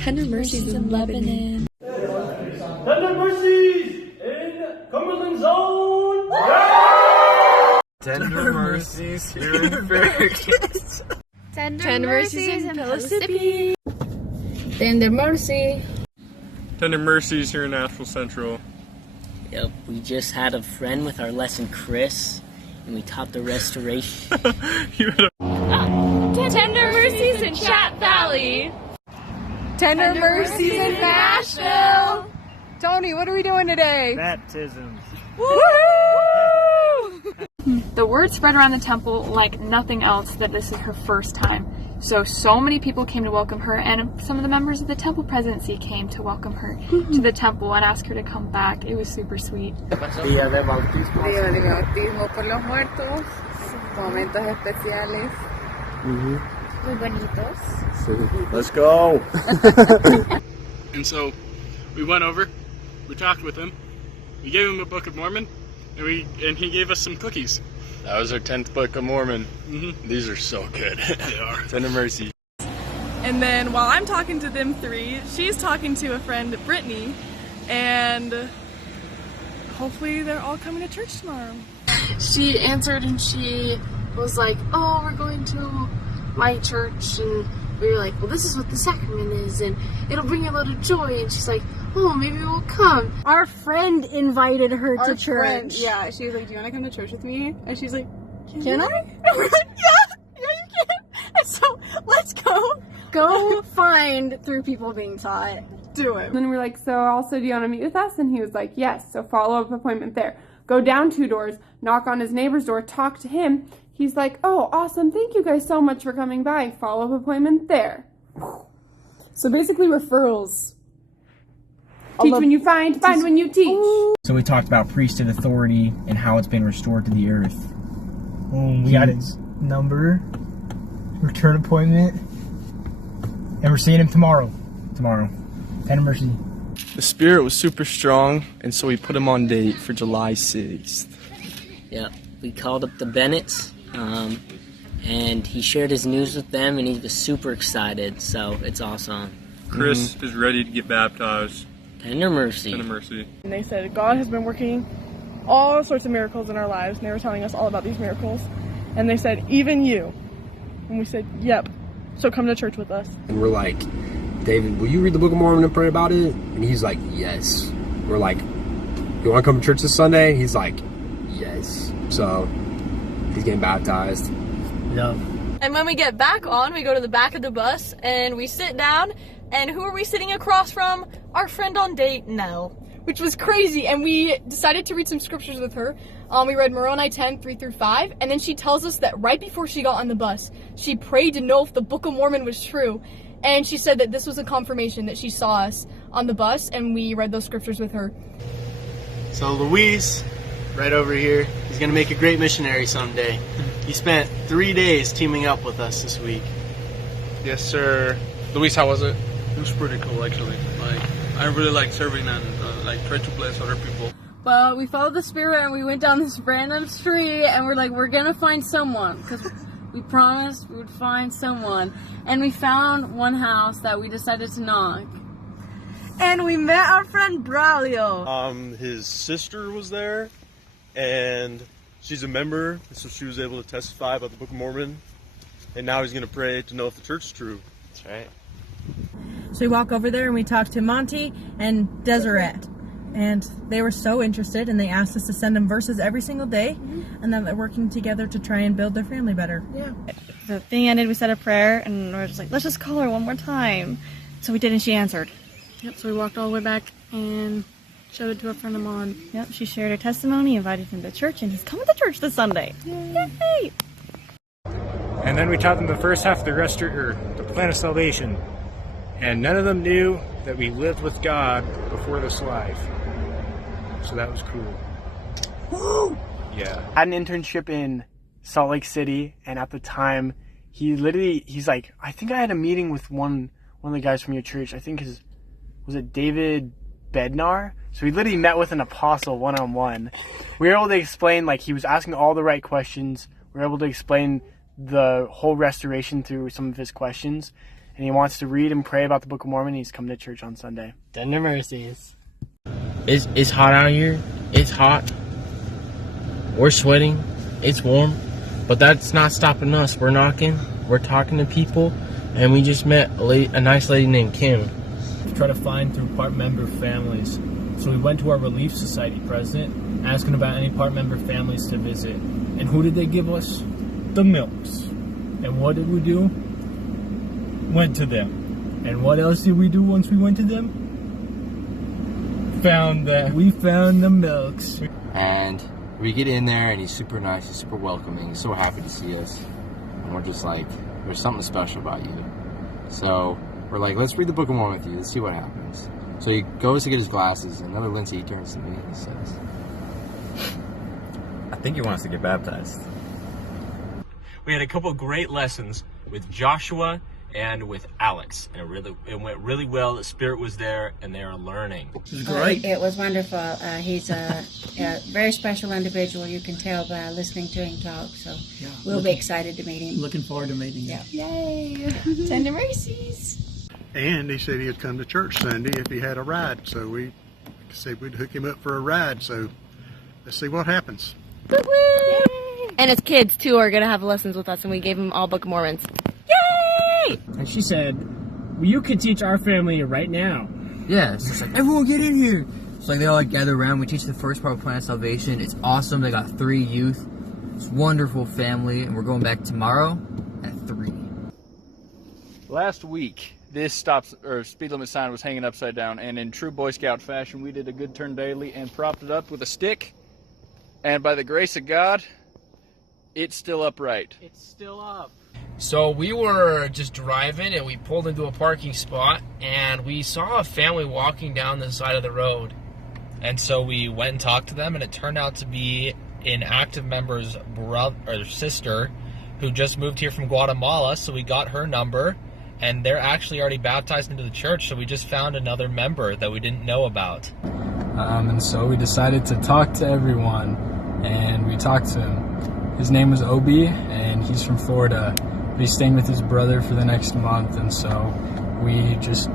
Tender Mercies in Lebanon. Tender Mercies in Cumberland Zone. Tender Mercies here in Fergus. Tender Mercies in Pellissippi. Tender Mercy. Tender Mercies here in Nashville Central. Yep, we just had a friend with our lesson, Chris, and we taught the restoration. Tender Mercies in Chat Valley. Tender Mercies in Nashville. Tony, what are we doing today? Baptisms. The word spread around the temple like nothing else that this is her first time. So many people came to welcome her, and some of the members of the temple presidency came to welcome her to the temple and ask her to come back. It was super sweet. Día de bautismo. Día de bautismo por los muertos. Momentos especiales. Muy bonitos. Let's go. And so we went over, we talked with him, we gave him a Book of Mormon, and he gave us some cookies. That was our 10th Book of Mormon. Mm-hmm. These are so good. They are. Tender Mercy. And then while I'm talking to them three, she's talking to a friend, Brittany, and hopefully they're all coming to church tomorrow. She answered and she was like, oh, we're going to my church, and we were like, well, this is what the sacrament is, and it'll bring you a lot of joy. And she's like, oh, maybe we'll come. Our friend invited her to church. Friend, yeah, she was like, do you want to come to church with me? And she's like, Can I? And we're like, yeah, you can. And so let's go. Go find through people being taught. Do it. And then we're like, so also, do you want to meet with us? And he was like, yes. So follow-up appointment there. Go down 2 doors, knock on his neighbor's door, talk to him. He's like, oh, awesome. Thank you guys so much for coming by. Follow-up appointment there. So basically referrals. Teach when you find when you teach. So we talked about priesthood authority and how it's been restored to the earth. We got his number, return appointment, and we're seeing him tomorrow. Tender Mercy. The spirit was super strong, and so we put him on date for July 6th. Yep, we called up the Bennetts, and he shared his news with them, and he was super excited, so it's awesome. Chris is ready to get baptized. Tender Mercy. Tender Mercy. And they said God has been working all sorts of miracles in our lives, and they were telling us all about these miracles. And they said, even you. And we said, yep. So come to church with us. And we're like, David, will you read the Book of Mormon and pray about it? And he's like, yes. We're like, you want to come to church this Sunday? He's like, yes. So he's getting baptized. Yeah. And when we get back on, we go to the back of the bus and we sit down. And who are we sitting across from? Our friend on date, Nell. Which was crazy, and we decided to read some scriptures with her. We read Moroni 10, 3-5, and then she tells us that right before she got on the bus, she prayed to know if the Book of Mormon was true. And she said that this was a confirmation that she saw us on the bus, and we read those scriptures with her. So Luis, right over here, he's going to make a great missionary someday. He spent 3 days teaming up with us this week. Yes, sir. Luis, how was it? It was pretty cool, actually. I really like serving and try to bless other people. But we followed the spirit and we went down this random street and we're like, we're gonna find someone because we promised we would find someone. And we found one house that we decided to knock. And we met our friend Braulio. His sister was there, and she's a member, so she was able to testify about the Book of Mormon. And now he's going to pray to know if the church is true. That's right. So we walk over there and we talk to Monty and Deseret. And they were so interested, and they asked us to send them verses every single day, and then they're working together to try and build their family better. Yeah. The thing ended, we said a prayer, and we're just like, let's just call her one more time. So we did, and she answered. Yep, so we walked all the way back and showed it to a friend of mine. Yep, she shared her testimony, invited him to church, and he's coming to church this Sunday. Yay! And then we taught them the first half of the plan of salvation. And none of them knew that we lived with God before this life. So that was cool. Woo! Yeah. I had an internship in Salt Lake City, and at the time, he's like, I think I had a meeting with one of the guys from your church. I think was it David Bednar? So we literally met with an apostle one-on-one. We were able to explain, like, he was asking all the right questions. We were able to explain the whole restoration through some of his questions. and he wants to read and pray about the Book of Mormon. He's coming to church on Sunday. Tender Mercies. It's hot out here. It's hot. We're sweating. It's warm. But that's not stopping us. We're knocking. We're talking to people. And we just met a nice lady named Kim. Try to find through part member families. So we went to our Relief Society president, asking about any part member families to visit. And who did they give us? The Milks. And what did we do? Went to them. And what else did we do once we went to them? Found them. We found the Milks. And we get in there, and he's super nice, he's super welcoming, he's so happy to see us. And we're just like, there's something special about you. So we're like, let's read the Book of Mormon with you, let's see what happens. So he goes to get his glasses, and another Lindsay, he turns to me and he says, I think he wants to get baptized. We had a couple of great lessons with Joshua and with Alex, and it went really well. The Spirit was there, and they are learning. This is great. It was wonderful. He's a very special individual. You can tell by listening to him talk. So we'll be excited to meet him. Looking forward to meeting him. Yay! Tender Mercies. And he said he would come to church Sunday if he had a ride. So we said we'd hook him up for a ride. So let's see what happens. And his kids, too, are going to have lessons with us, and we gave them all Book of Mormons. Yay! And she said, well, you could teach our family right now. Yeah, so it's like, everyone get in here. It's like they all gather around. We teach the first part of Plan of Salvation. It's awesome. They got 3 youth. It's a wonderful family, and we're going back tomorrow at 3. Last week, this speed limit sign was hanging upside down, and in true Boy Scout fashion, we did a good turn daily and propped it up with a stick. And by the grace of God, it's still upright. It's still up. So we were just driving, and we pulled into a parking spot, and we saw a family walking down the side of the road. And so we went and talked to them, and it turned out to be an active member's brother or sister who just moved here from Guatemala. So we got her number, and they're actually already baptized into the church. So we just found another member that we didn't know about. And so we decided to talk to everyone, and we talked to him. His name was Obi, and he's from Florida. He's staying with his brother for the next month, and so we just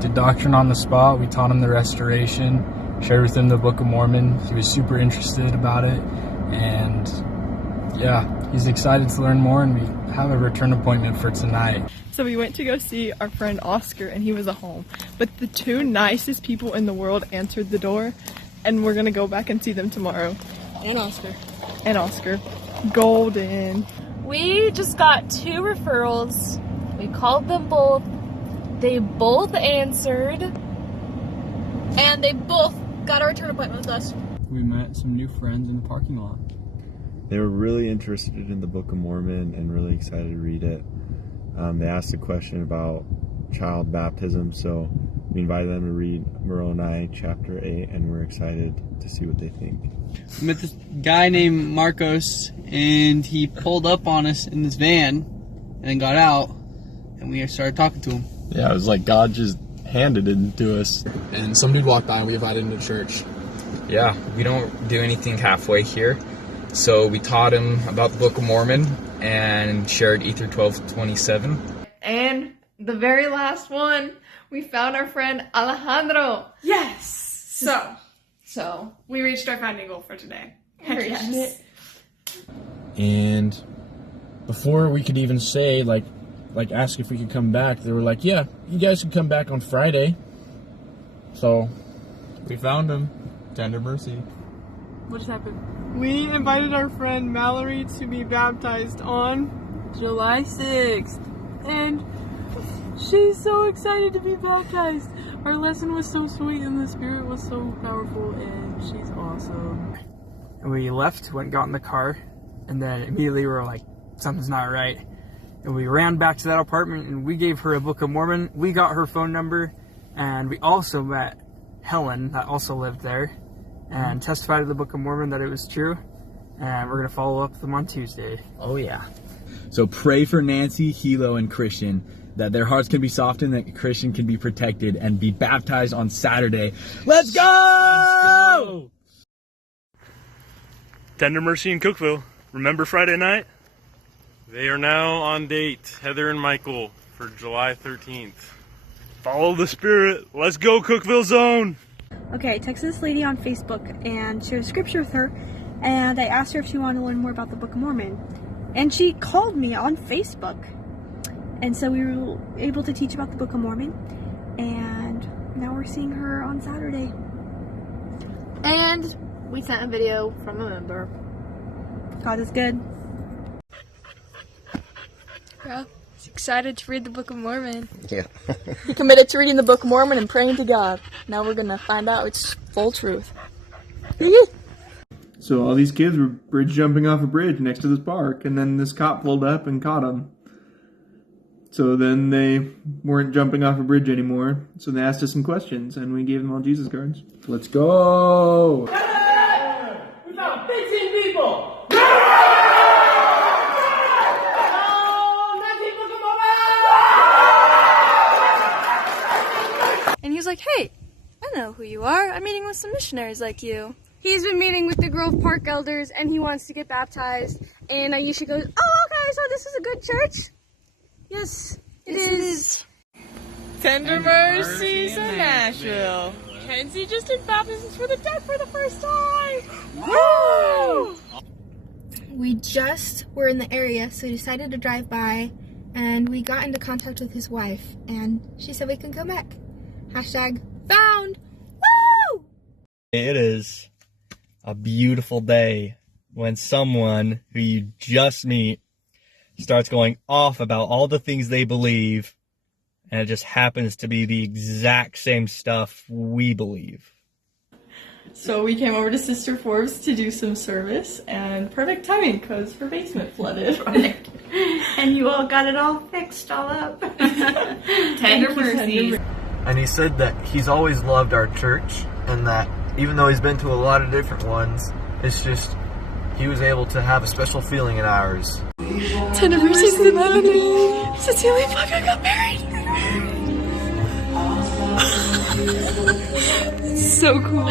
did doctrine on the spot. We taught him the restoration, shared with him the Book of Mormon. He was super interested about it, and yeah, he's excited to learn more, and we have a return appointment for tonight. So we went to go see our friend Oscar, and he was at home. But the 2 nicest people in the world answered the door, and we're going to go back and see them tomorrow. And Oscar. And Oscar. Golden. We just got 2 referrals. We called them both. They both answered. And they both got a return appointment with us. We met some new friends in the parking lot. They were really interested in the Book of Mormon and really excited to read it. They asked a question about child baptism, so we invited them to read Moroni chapter 8, and we're excited to see what they think. We met this guy named Marcos, and he pulled up on us in this van and then got out, and we started talking to him. Yeah, it was like God just handed it to us. And some dude walked by and we invited him to church. Yeah, we don't do anything halfway here. So we taught him about the Book of Mormon and shared Ether 1227. And the very last one, we found our friend Alejandro. Yes! So we reached our finding goal for today. Heck yes. And before we could even say, like ask if we could come back, they were like, yeah, you guys can come back on Friday. So we found him. Tender Mercy. What just happened? We invited our friend Mallory to be baptized on July 6th. And she's so excited to be baptized. Our lesson was so sweet and the Spirit was so powerful, and she's awesome. And we left, went and got in the car, and then immediately we were like, something's not right. And we ran back to that apartment, and we gave her a Book of Mormon. We got her phone number, and we also met Helen, that also lived there, and testified to the Book of Mormon that it was true. And we're going to follow up with them on Tuesday. Oh, yeah. So pray for Nancy, Hilo, and Christian, that their hearts can be softened, that Christian can be protected, and be baptized on Saturday. Let's go! Let's go! Tender Mercy in Cookeville. Remember Friday night? They are now on date, Heather and Michael, for July 13th. Follow the spirit. Let's go, Cookeville Zone. Okay, I texted this lady on Facebook and shared a scripture with her, and I asked her if she wanted to learn more about the Book of Mormon. And she called me on Facebook. And so we were able to teach about the Book of Mormon, and now we're seeing her on Saturday. And we sent a video from a member. God is good. Yeah, she's excited to read the Book of Mormon. Yeah. He committed to reading the Book of Mormon and praying to God. Now we're gonna find out its full truth. So all these kids were bridge jumping off a bridge next to this park, and then this cop pulled up and caught them. So then they weren't jumping off a bridge anymore, so they asked us some questions, and we gave them all Jesus cards. Let's go! We found 15 people! And he was like, hey, I know who you are. I'm meeting with some missionaries like you. He's been meeting with the Grove Park elders, and he wants to get baptized. And Aisha goes, oh, okay, so this is a good church? Yes, it is. Tender Mercies in Nashville. Kenzie just did baptisms for the dead for the first time. Woo! We just were in the area, so we decided to drive by, and we got into contact with his wife, and she said we can come back. Hashtag found. Woo! It is a beautiful day when someone who you just meet starts going off about all the things they believe, and it just happens to be the exact same stuff we believe. So we came over to Sister Forbes to do some service, and perfect timing because her basement flooded. Right. And you all got it all fixed all up. Tender mercies. And he said that he's always loved our church, and that even though he's been to a lot of different ones, it's just he was able to have a special feeling in ours. Tender mercies in heaven. Cecilia fucking got married. It's so cool.